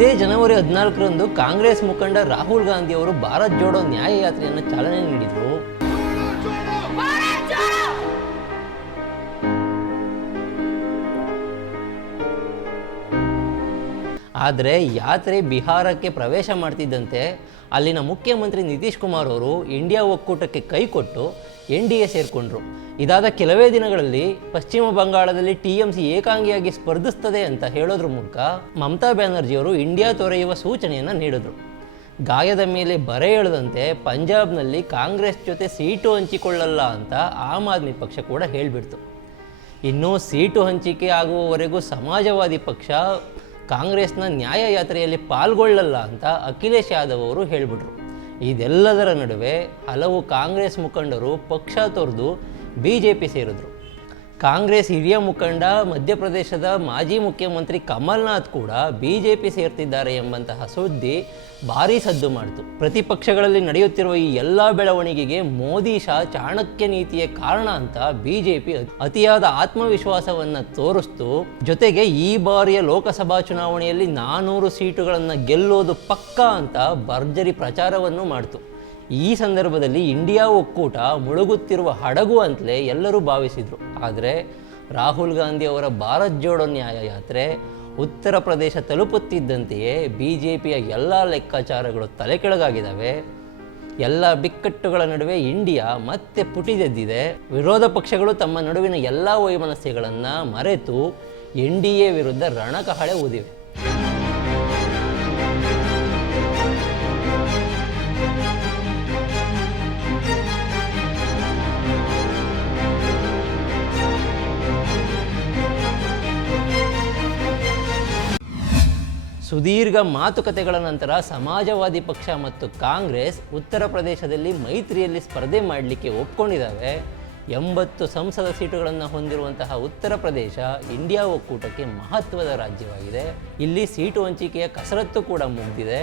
ಇದೇ ಜನವರಿ ಹದಿನಾಲ್ಕರಂದು ಕಾಂಗ್ರೆಸ್ ಮುಖಂಡ ರಾಹುಲ್ ಗಾಂಧಿ ಅವರು ಭಾರತ್ ಜೋಡೋ ನ್ಯಾಯ ಯಾತ್ರೆಯನ್ನು ಚಾಲನೆ ನೀಡಿದರು. ಆದರೆ ಯಾತ್ರೆ ಬಿಹಾರಕ್ಕೆ ಪ್ರವೇಶ ಮಾಡ್ತಿದ್ದಂತೆ ಅಲ್ಲಿನ ಮುಖ್ಯಮಂತ್ರಿ ನಿತೀಶ್ ಕುಮಾರ್ ಅವರು ಇಂಡಿಯಾ ಒಕ್ಕೂಟಕ್ಕೆ ಕೈ ಕೊಟ್ಟು ಎನ್ ಡಿ ಎ ಸೇರಿಕೊಂಡ್ರು. ಇದಾದ ಕೆಲವೇ ದಿನಗಳಲ್ಲಿ ಪಶ್ಚಿಮ ಬಂಗಾಳದಲ್ಲಿ ಟಿ ಎಂ ಸಿ ಏಕಾಂಗಿಯಾಗಿ ಸ್ಪರ್ಧಿಸ್ತದೆ ಅಂತ ಹೇಳೋದ್ರ ಮೂಲಕ ಮಮತಾ ಬ್ಯಾನರ್ಜಿಯವರು ಇಂಡಿಯಾ ತೊರೆಯುವ ಸೂಚನೆಯನ್ನು ನೀಡಿದರು. ಗಾಯದ ಮೇಲೆ ಬರೆ ಎಳೆದಂತೆ ಪಂಜಾಬ್ನಲ್ಲಿ ಕಾಂಗ್ರೆಸ್ ಜೊತೆ ಸೀಟು ಹಂಚಿಕೊಳ್ಳಲ್ಲ ಅಂತ ಆಮ್ ಆದ್ಮಿ ಪಕ್ಷ ಕೂಡ ಹೇಳಿಬಿಡ್ತು. ಇನ್ನು ಸೀಟು ಹಂಚಿಕೆ ಆಗುವವರೆಗೂ ಸಮಾಜವಾದಿ ಪಕ್ಷ ಕಾಂಗ್ರೆಸ್ನ ನ್ಯಾಯ ಯಾತ್ರೆಯಲ್ಲಿ ಪಾಲ್ಗೊಳ್ಳಲ್ಲ ಅಂತ ಅಖಿಲೇಶ್ ಯಾದವ್ ಅವರು ಹೇಳಿಬಿಟ್ರು. ಇದೆಲ್ಲದರ ನಡುವೆ ಹಲವು ಕಾಂಗ್ರೆಸ್ ಮುಖಂಡರು ಪಕ್ಷ ತೊರೆದು ಬಿ ಜೆ ಪಿ ಸೇರಿದ್ರು. ಕಾಂಗ್ರೆಸ್ ಹಿರಿಯ ಮುಖಂಡ, ಮಧ್ಯಪ್ರದೇಶದ ಮಾಜಿ ಮುಖ್ಯಮಂತ್ರಿ ಕಮಲ್ನಾಥ್ ಕೂಡ ಬಿ ಜೆ ಪಿ ಸೇರ್ತಿದ್ದಾರೆ ಎಂಬಂತಹ ಸುದ್ದಿ ಭಾರೀ ಸದ್ದು ಮಾಡಿತು. ಪ್ರತಿಪಕ್ಷಗಳಲ್ಲಿ ನಡೆಯುತ್ತಿರುವ ಈ ಎಲ್ಲ ಬೆಳವಣಿಗೆಗೆ ಮೋದಿ ಶಾ ಚಾಣಕ್ಯ ನೀತಿಯ ಕಾರಣ ಅಂತ ಬಿ ಜೆ ಪಿ ಅತಿಯಾದ ಆತ್ಮವಿಶ್ವಾಸವನ್ನು ತೋರಿಸ್ತು. ಜೊತೆಗೆ ಈ ಬಾರಿಯ ಲೋಕಸಭಾ ಚುನಾವಣೆಯಲ್ಲಿ ನಾನೂರು ಸೀಟುಗಳನ್ನು ಗೆಲ್ಲೋದು ಪಕ್ಕಾ ಅಂತ ಭರ್ಜರಿ ಪ್ರಚಾರವನ್ನು ಮಾಡಿತು. ಈ ಸಂದರ್ಭದಲ್ಲಿ ಇಂಡಿಯಾ ಒಕ್ಕೂಟ ಮುಳುಗುತ್ತಿರುವ ಹಡಗು ಅಂತಲೇ ಎಲ್ಲರೂ ಭಾವಿಸಿದರು. ಆದರೆ ರಾಹುಲ್ ಗಾಂಧಿ ಅವರ ಭಾರತ್ ಜೋಡೋ ನ್ಯಾಯ ಯಾತ್ರೆ ಉತ್ತರ ಪ್ರದೇಶ ತಲುಪುತ್ತಿದ್ದಂತೆಯೇ ಬಿ ಜೆ ಪಿಯ ಎಲ್ಲ ಲೆಕ್ಕಾಚಾರಗಳು ತಲೆ ಕೆಳಗಾಗಿದ್ದಾವೆ ಎಲ್ಲ ಬಿಕ್ಕಟ್ಟುಗಳ ನಡುವೆ ಇಂಡಿಯಾ ಮತ್ತೆ ಪುಟಿದೆದ್ದಿದೆ. ವಿರೋಧ ಪಕ್ಷಗಳು ತಮ್ಮ ನಡುವಿನ ಎಲ್ಲ ವೈಮನಸ್ಯಗಳನ್ನು ಮರೆತು ಎನ್ ಡಿ ಎ ವಿರುದ್ಧ ರಣಕಹಳೆ ಊದಿವೆ. ಸುದೀರ್ಘ ಮಾತುಕತೆಗಳ ನಂತರ ಸಮಾಜವಾದಿ ಪಕ್ಷ ಮತ್ತು ಕಾಂಗ್ರೆಸ್ ಉತ್ತರ ಪ್ರದೇಶದಲ್ಲಿ ಮೈತ್ರಿಯಲ್ಲಿ ಸ್ಪರ್ಧೆ ಮಾಡಲಿಕ್ಕೆ ಒಪ್ಕೊಂಡಿದ್ದಾವೆ. ಎಂಬತ್ತು ಸಂಸದ ಸೀಟುಗಳನ್ನು ಹೊಂದಿರುವಂತಹ ಉತ್ತರ ಪ್ರದೇಶ ಇಂಡಿಯಾ ಒಕ್ಕೂಟಕ್ಕೆ ಮಹತ್ವದ ರಾಜ್ಯವಾಗಿದೆ. ಇಲ್ಲಿ ಸೀಟು ಹಂಚಿಕೆಯ ಕಸರತ್ತು ಕೂಡ ಮುಗಿದಿದೆ.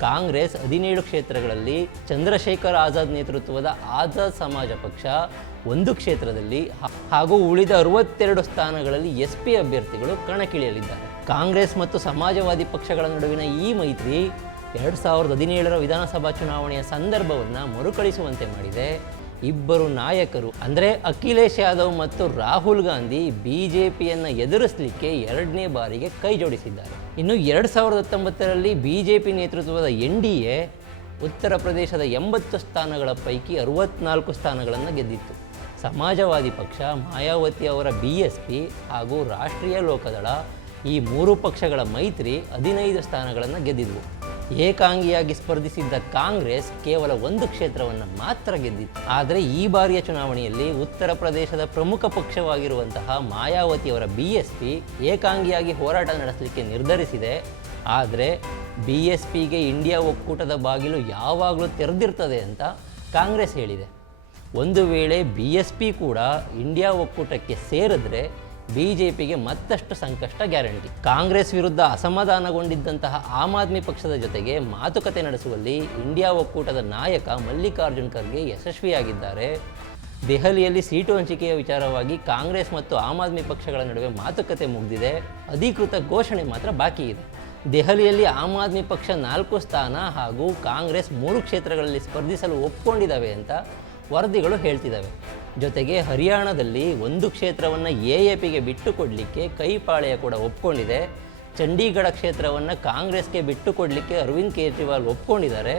ಕಾಂಗ್ರೆಸ್ ಹದಿನೇಳು ಕ್ಷೇತ್ರಗಳಲ್ಲಿ ಚಂದ್ರಶೇಖರ್ ಆಜಾದ್ ನೇತೃತ್ವದ ಆಜಾದ್ ಸಮಾಜ ಪಕ್ಷ ಒಂದು ಕ್ಷೇತ್ರದಲ್ಲಿ ಹಾಗೂ ಉಳಿದ ಅರವತ್ತೆರಡು ಸ್ಥಾನಗಳಲ್ಲಿ ಎಸ್ ಪಿ ಅಭ್ಯರ್ಥಿಗಳು ಕಣಕ್ಕಿಳಿಯಲಿದ್ದಾರೆ. ಕಾಂಗ್ರೆಸ್ ಮತ್ತು ಸಮಾಜವಾದಿ ಪಕ್ಷಗಳ ನಡುವಿನ ಈ ಮೈತ್ರಿ ಎರಡು ಸಾವಿರದ ಹದಿನೇಳರ ವಿಧಾನಸಭಾ ಚುನಾವಣೆಯ ಸಂದರ್ಭವನ್ನು ಮರುಕಳಿಸುವಂತೆ ಮಾಡಿದೆ. ಇಬ್ಬರು ನಾಯಕರು, ಅಂದರೆ ಅಖಿಲೇಶ್ ಯಾದವ್ ಮತ್ತು ರಾಹುಲ್ ಗಾಂಧಿ ಬಿ ಜೆ ಪಿಯನ್ನು ಎದುರಿಸಲಿಕ್ಕೆ ಎರಡನೇ ಬಾರಿಗೆ ಕೈ ಜೋಡಿಸಿದ್ದಾರೆ. ಇನ್ನು ಎರಡು ಸಾವಿರದ ಹತ್ತೊಂಬತ್ತರಲ್ಲಿ ಬಿ ಜೆ ಪಿ ನೇತೃತ್ವದ ಎನ್ ಡಿ ಎ ಉತ್ತರ ಪ್ರದೇಶದ ಎಂಬತ್ತು ಸ್ಥಾನಗಳ ಪೈಕಿ ಅರವತ್ನಾಲ್ಕು ಸ್ಥಾನಗಳನ್ನು ಗೆದ್ದಿತ್ತು. ಸಮಾಜವಾದಿ ಪಕ್ಷ, ಮಾಯಾವತಿ ಅವರ ಬಿ ಎಸ್ ಪಿ ಹಾಗೂ ರಾಷ್ಟ್ರೀಯ ಲೋಕದಳ ಈ ಮೂರು ಪಕ್ಷಗಳ ಮೈತ್ರಿ ಹದಿನೈದು ಸ್ಥಾನಗಳನ್ನು ಗೆದ್ದಿದ್ವು. ಏಕಾಂಗಿಯಾಗಿ ಸ್ಪರ್ಧಿಸಿದ್ದ ಕಾಂಗ್ರೆಸ್ ಕೇವಲ ಒಂದು ಕ್ಷೇತ್ರವನ್ನು ಮಾತ್ರ ಗೆದ್ದಿತ್ತು. ಆದರೆ ಈ ಬಾರಿಯ ಚುನಾವಣೆಯಲ್ಲಿ ಉತ್ತರ ಪ್ರದೇಶದ ಪ್ರಮುಖ ಪಕ್ಷವಾಗಿರುವಂತಹ ಮಾಯಾವತಿಯವರ ಬಿ ಎಸ್ ಪಿ ಏಕಾಂಗಿಯಾಗಿ ಹೋರಾಟ ನಡೆಸಲಿಕ್ಕೆ ನಿರ್ಧರಿಸಿದೆ. ಆದರೆ ಬಿ ಎಸ್ ಪಿಗೆ ಇಂಡಿಯಾ ಒಕ್ಕೂಟದ ಬಾಗಿಲು ಯಾವಾಗಲೂ ತೆರೆದಿರ್ತದೆ ಅಂತ ಕಾಂಗ್ರೆಸ್ ಹೇಳಿದೆ. ಒಂದು ವೇಳೆ ಬಿ ಎಸ್ ಪಿ ಕೂಡ ಇಂಡಿಯಾ ಒಕ್ಕೂಟಕ್ಕೆ ಸೇರಿದ್ರೆ ಬಿ ಜೆ ಮತ್ತಷ್ಟು ಸಂಕಷ್ಟ ಗ್ಯಾರಂಟಿ. ಕಾಂಗ್ರೆಸ್ ವಿರುದ್ಧ ಅಸಮಾಧಾನಗೊಂಡಿದ್ದಂತಹ ಆಮ್ ಆದ್ಮಿ ಪಕ್ಷದ ಜೊತೆಗೆ ಮಾತುಕತೆ ನಡೆಸುವಲ್ಲಿ ಇಂಡಿಯಾ ಒಕ್ಕೂಟದ ನಾಯಕ ಮಲ್ಲಿಕಾರ್ಜುನ್ ಖರ್ಗೆ ಯಶಸ್ವಿಯಾಗಿದ್ದಾರೆ. ದೆಹಲಿಯಲ್ಲಿ ಸೀಟು ಹಂಚಿಕೆಯ ವಿಚಾರವಾಗಿ ಕಾಂಗ್ರೆಸ್ ಮತ್ತು ಆಮ್ ಆದ್ಮಿ ಪಕ್ಷಗಳ ನಡುವೆ ಮಾತುಕತೆ ಮುಗಿದಿದೆ. ಅಧಿಕೃತ ಘೋಷಣೆ ಮಾತ್ರ ಬಾಕಿ ಇದೆ. ದೆಹಲಿಯಲ್ಲಿ ಆಮ್ ಆದ್ಮಿ ಪಕ್ಷ ನಾಲ್ಕು ಸ್ಥಾನ ಹಾಗೂ ಕಾಂಗ್ರೆಸ್ ಮೂರು ಕ್ಷೇತ್ರಗಳಲ್ಲಿ ಸ್ಪರ್ಧಿಸಲು ಒಪ್ಕೊಂಡಿದ್ದಾವೆ ಅಂತ ವರದಿಗಳು ಹೇಳ್ತಿದ್ದಾವೆ ಜೊತೆಗೆ ಹರಿಯಾಣದಲ್ಲಿ ಒಂದು ಕ್ಷೇತ್ರವನ್ನು ಎ ಎ ಪಿಗೆ ಬಿಟ್ಟುಕೊಡಲಿಕ್ಕೆ ಕೈಪಾಳೆಯ ಕೂಡ ಒಪ್ಕೊಂಡಿದೆ. ಚಂಡೀಗಢ ಕ್ಷೇತ್ರವನ್ನು ಕಾಂಗ್ರೆಸ್ಗೆ ಬಿಟ್ಟುಕೊಡಲಿಕ್ಕೆ ಅರವಿಂದ್ ಕೇಜ್ರಿವಾಲ್ ಒಪ್ಕೊಂಡಿದ್ದಾರೆ.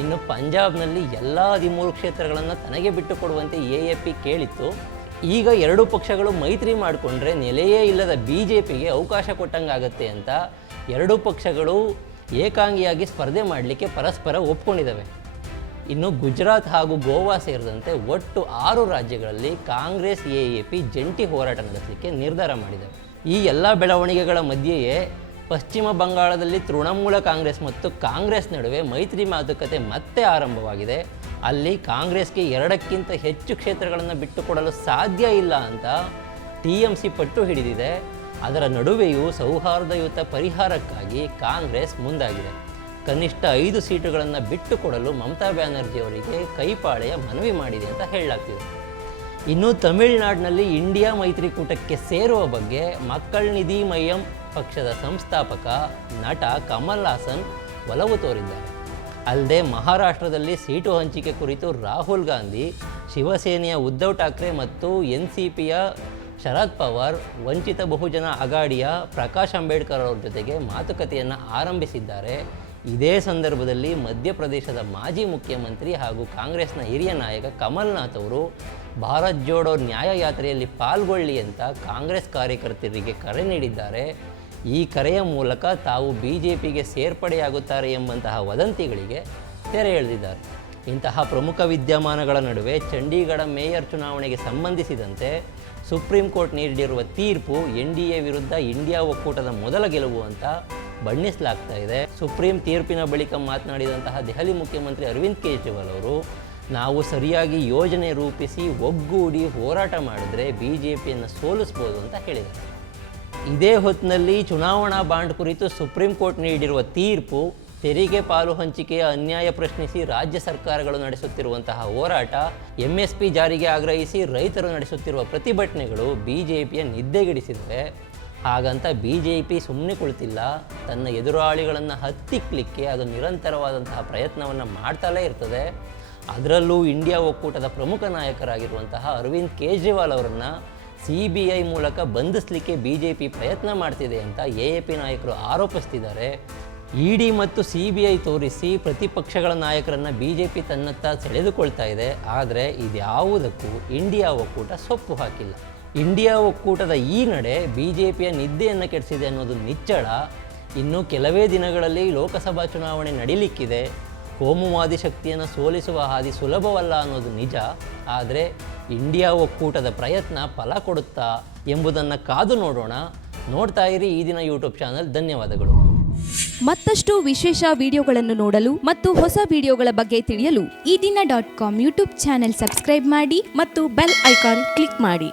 ಇನ್ನು ಪಂಜಾಬ್ನಲ್ಲಿ ಎಲ್ಲ ಹದಿಮೂರು ಕ್ಷೇತ್ರಗಳನ್ನು ತನಗೆ ಬಿಟ್ಟುಕೊಡುವಂತೆ ಎ ಎ ಪಿ ಕೇಳಿತ್ತು. ಈಗ ಎರಡೂ ಪಕ್ಷಗಳು ಮೈತ್ರಿ ಮಾಡಿಕೊಂಡ್ರೆ ನೆಲೆಯೇ ಇಲ್ಲದ ಬಿ ಜೆ ಪಿಗೆ ಅವಕಾಶ ಕೊಟ್ಟಂಗಾಗತ್ತೆ ಅಂತ ಎರಡೂ ಪಕ್ಷಗಳು ಏಕಾಂಗಿಯಾಗಿ ಸ್ಪರ್ಧೆ ಮಾಡಲಿಕ್ಕೆ ಪರಸ್ಪರ ಒಪ್ಕೊಂಡಿದ್ದಾವೆ ಇನ್ನು ಗುಜರಾತ್ ಹಾಗೂ ಗೋವಾ ಸೇರಿದಂತೆ ಒಟ್ಟು ಆರು ರಾಜ್ಯಗಳಲ್ಲಿ ಕಾಂಗ್ರೆಸ್, ಎ ಎ ಪಿ ಜಂಟಿ ಹೋರಾಟ ನಡೆಸಲಿಕ್ಕೆ ನಿರ್ಧಾರ ಮಾಡಿದೆ. ಈ ಎಲ್ಲ ಬೆಳವಣಿಗೆಗಳ ಮಧ್ಯೆಯೇ ಪಶ್ಚಿಮ ಬಂಗಾಳದಲ್ಲಿ ತೃಣಮೂಲ ಕಾಂಗ್ರೆಸ್ ಮತ್ತು ಕಾಂಗ್ರೆಸ್ ನಡುವೆ ಮೈತ್ರಿ ಮಾತುಕತೆ ಮತ್ತೆ ಆರಂಭವಾಗಿದೆ. ಅಲ್ಲಿ ಕಾಂಗ್ರೆಸ್ಗೆ ಎರಡಕ್ಕಿಂತ ಹೆಚ್ಚು ಕ್ಷೇತ್ರಗಳನ್ನು ಬಿಟ್ಟುಕೊಡಲು ಸಾಧ್ಯ ಇಲ್ಲ ಅಂತ ಟಿ ಎಂ ಸಿ ಪಟ್ಟು ಹಿಡಿದಿದೆ. ಅದರ ನಡುವೆಯೂ ಸೌಹಾರ್ದಯುತ ಪರಿಹಾರಕ್ಕಾಗಿ ಕಾಂಗ್ರೆಸ್ ಮುಂದಾಗಿದೆ. ಕನಿಷ್ಠ ಐದು ಸೀಟುಗಳನ್ನು ಬಿಟ್ಟುಕೊಡಲು ಮಮತಾ ಬ್ಯಾನರ್ಜಿ ಅವರಿಗೆ ಕೈಪಾಳೆಯ ಮನವಿ ಮಾಡಿದೆ ಅಂತ ಹೇಳಲಾಗ್ತಿದೆ. ಇನ್ನು ತಮಿಳುನಾಡಿನಲ್ಲಿ ಇಂಡಿಯಾ ಮೈತ್ರಿಕೂಟಕ್ಕೆ ಸೇರುವ ಬಗ್ಗೆ ಮಕ್ಕಳ ನಿಧಿ ಮಯಂ ಪಕ್ಷದ ಸಂಸ್ಥಾಪಕ ನಟ ಕಮಲ್ ಹಾಸನ್ ಒಲವು ತೋರಿದ್ದಾರೆ. ಅಲ್ಲದೆ ಮಹಾರಾಷ್ಟ್ರದಲ್ಲಿ ಸೀಟು ಹಂಚಿಕೆ ಕುರಿತು ರಾಹುಲ್ ಗಾಂಧಿ, ಶಿವಸೇನೆಯ ಉದ್ಧವ್ ಠಾಕ್ರೆ ಮತ್ತು ಎನ್ ಸಿ ಪಿಯ ಶರದ್ ಪವಾರ್, ವಂಚಿತ ಬಹುಜನ ಅಗಾಡಿಯ ಪ್ರಕಾಶ್ ಅಂಬೇಡ್ಕರ್ ಅವರ ಜೊತೆಗೆ ಮಾತುಕತೆಯನ್ನು ಆರಂಭಿಸಿದ್ದಾರೆ. ಇದೇ ಸಂದರ್ಭದಲ್ಲಿ ಮಧ್ಯಪ್ರದೇಶದ ಮಾಜಿ ಮುಖ್ಯಮಂತ್ರಿ ಹಾಗೂ ಕಾಂಗ್ರೆಸ್ನ ಹಿರಿಯ ನಾಯಕ ಕಮಲ್ನಾಥ್ ಅವರು, ಭಾರತ್ ಜೋಡೋ ನ್ಯಾಯ ಯಾತ್ರೆಯಲ್ಲಿ ಪಾಲ್ಗೊಳ್ಳಿ ಅಂತ ಕಾಂಗ್ರೆಸ್ ಕಾರ್ಯಕರ್ತರಿಗೆ ಕರೆ ನೀಡಿದ್ದಾರೆ. ಈ ಕರೆಯ ಮೂಲಕ ತಾವು ಬಿ ಜೆ ಪಿಗೆ ಸೇರ್ಪಡೆಯಾಗುತ್ತಾರೆ ಎಂಬಂತಹ ವದಂತಿಗಳಿಗೆ ತೆರೆ ಎಳೆದಿದ್ದಾರೆ. ಇಂತಹ ಪ್ರಮುಖ ವಿದ್ಯಮಾನಗಳ ನಡುವೆ ಚಂಡೀಗಢ ಮೇಯರ್ ಚುನಾವಣೆಗೆ ಸಂಬಂಧಿಸಿದಂತೆ ಸುಪ್ರೀಂ ಕೋರ್ಟ್ ನೀಡಿರುವ ತೀರ್ಪು ಎನ್ ಡಿ ಎ ವಿರುದ್ಧ ಇಂಡಿಯಾ ಒಕ್ಕೂಟದ ಮೊದಲ ಗೆಲುವು ಅಂತ ಬಣ್ಣಿಸಲಾಗ್ತಾ ಇದೆ ಸುಪ್ರೀಂ ತೀರ್ಪಿನ ಬಳಿಕ ಮಾತನಾಡಿದಂತಹ ದೆಹಲಿ ಮುಖ್ಯಮಂತ್ರಿ ಅರವಿಂದ್ ಕೇಜ್ರಿವಾಲ್ ಅವರು, ನಾವು ಸರಿಯಾಗಿ ಯೋಜನೆ ರೂಪಿಸಿ ಒಗ್ಗೂಡಿ ಹೋರಾಟ ಮಾಡಿದ್ರೆ ಬಿ ಜೆ ಪಿಯನ್ನು ಸೋಲಿಸ್ಬೋದು ಅಂತ ಹೇಳಿದರು ಇದೇ ಹೊತ್ತಿನಲ್ಲಿ ಚುನಾವಣಾ ಬಾಂಡ್ ಕುರಿತು ಸುಪ್ರೀಂ ಕೋರ್ಟ್ ನೀಡಿರುವ ತೀರ್ಪು, ತೆರಿಗೆ ಪಾಲು ಹಂಚಿಕೆಯ ಅನ್ಯಾಯ ಪ್ರಶ್ನಿಸಿ ರಾಜ್ಯ ಸರ್ಕಾರಗಳು ನಡೆಸುತ್ತಿರುವಂತಹ ಹೋರಾಟ, ಎಂಎಸ್ಪಿ ಜಾರಿಗೆ ಆಗ್ರಹಿಸಿ ರೈತರು ನಡೆಸುತ್ತಿರುವ ಪ್ರತಿಭಟನೆಗಳು ಬಿಜೆಪಿಯ ನಿದ್ದೆಗೆಡಿಸಿವೆ ಹಾಗಂತ ಬಿ ಜೆ ಪಿ ಸುಮ್ಮನೆ ಕುಳಿತಿಲ್ಲ. ತನ್ನ ಎದುರಾಳಿಗಳನ್ನು ಹತ್ತಿಕ್ಕಲಿಕ್ಕೆ ಅದು ನಿರಂತರವಾದಂತಹ ಪ್ರಯತ್ನವನ್ನು ಮಾಡ್ತಲೇ ಇರ್ತದೆ. ಅದರಲ್ಲೂ ಇಂಡಿಯಾ ಒಕ್ಕೂಟದ ಪ್ರಮುಖ ನಾಯಕರಾಗಿರುವಂತಹ ಅರವಿಂದ್ ಕೇಜ್ರಿವಾಲ್ ಅವರನ್ನು ಸಿ ಬಿ ಐ ಮೂಲಕ ಬಂಧಿಸಲಿಕ್ಕೆ ಬಿ ಜೆ ಪಿ ಪ್ರಯತ್ನ ಮಾಡ್ತಿದೆ ಅಂತ ಎ ಎ ಪಿ ನಾಯಕರು ಆರೋಪಿಸ್ತಿದ್ದಾರೆ. ಇ ಡಿ ಮತ್ತು ಸಿ ಬಿ ಐ ತೋರಿಸಿ ಪ್ರತಿಪಕ್ಷಗಳ ನಾಯಕರನ್ನು ಬಿ ಜೆ ಪಿ ತನ್ನತ್ತ ಸೆಳೆದುಕೊಳ್ತಾ ಇದೆ. ಆದರೆ ಇದ್ಯಾವುದಕ್ಕೂ ಇಂಡಿಯಾ ಒಕ್ಕೂಟ ಸೊಪ್ಪು ಹಾಕಿಲ್ಲ. ಇಂಡಿಯಾ ಒಕ್ಕೂಟದ ಈ ನಡೆ ಬಿ ಜೆ ಪಿಯ ನಿದ್ದೆಯನ್ನು ಕೆಡಿಸಿದೆ ಅನ್ನೋದು ನಿಚ್ಚಳ. ಇನ್ನು ಕೆಲವೇ ದಿನಗಳಲ್ಲಿ ಲೋಕಸಭಾ ಚುನಾವಣೆ ನಡೀಲಿಕ್ಕಿದೆ. ಕೋಮುವಾದಿ ಶಕ್ತಿಯನ್ನು ಸೋಲಿಸುವ ಹಾದಿ ಸುಲಭವಲ್ಲ ಅನ್ನೋದು ನಿಜ. ಆದರೆ ಇಂಡಿಯಾ ಒಕ್ಕೂಟದ ಪ್ರಯತ್ನ ಫಲ ಕೊಡುತ್ತಾ ಎಂಬುದನ್ನು ಕಾದು ನೋಡೋಣ. ನೋಡ್ತಾ ಇರಿ ಈ ದಿನ ಯೂಟ್ಯೂಬ್ ಚಾನಲ್. ಧನ್ಯವಾದಗಳು. ಮತ್ತಷ್ಟು ವಿಶೇಷ ವಿಡಿಯೋಗಳನ್ನು ನೋಡಲು ಮತ್ತು ಹೊಸ ವಿಡಿಯೋಗಳ ಬಗ್ಗೆ ತಿಳಿಯಲು Eedina dot com YouTube channel subscribe ಮಾಡಿ ಮತ್ತು ಬೆಲ್ ಐಕಾನ್ ಕ್ಲಿಕ್ ಮಾಡಿ.